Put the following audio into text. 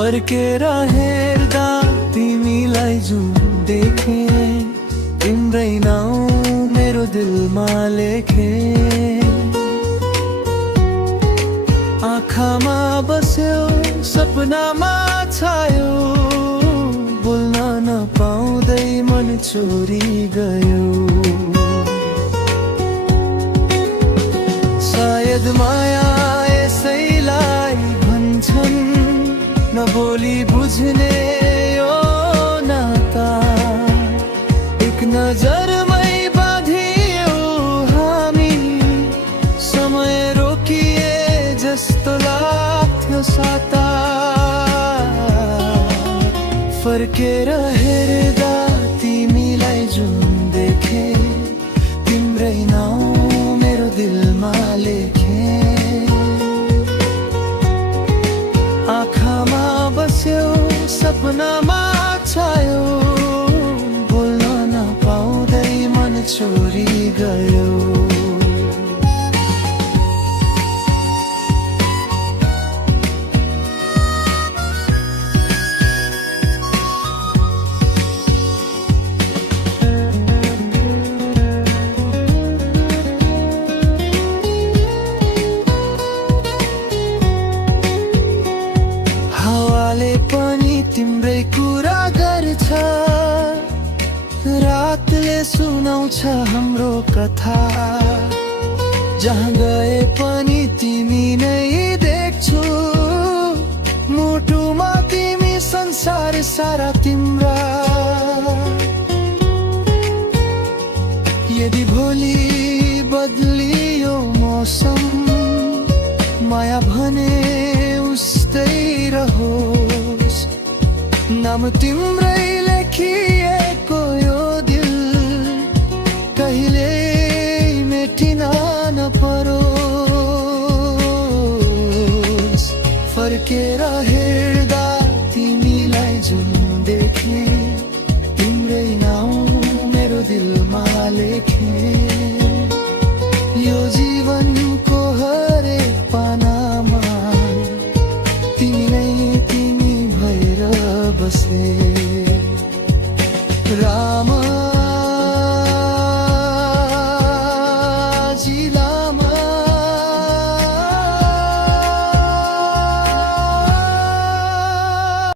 फर्केर हेर्दा तिमीलाई जुन देखे तिम्रै नाउँ मेरो दिलमा लेखे आँखामा बस्यो सपनामा छायो बोल्न नपाउँदै मन चोरी गयो सायद माया यसैलाई भन्छन् नबोली बुझ्ने यो नाता एक नजरमै बाँधियो हामी समय रोकिए जस्तो लाग्थ्यो साता फर्केर हेर्दा तिमीलाई जुन देखे तिम्रै नाउँ मेरो दिलमा लेखे आँखामा बस्यो सपनामा छायो बोल्न नपाउँदै मन चोरी गयो हावाले पनि तिम्रै कुरा गर्छ रातले सुनाउँछ हाम्रो कथा जहाँ गए पनि तिमी नै देख्छु मुटुमा तिमी संसार सारा तिम्रा यदि भोलि बदलियो मौसम माया भने उस्तै रहोस् नाम तिम्रै लेखिएको यो दिल कहिले मेटिन नपरोस् फर्केर हेर्दा तिमीलाई जुन देखे तिम्रै नाउँ मेरो दिलमा लेखे यो जीवनको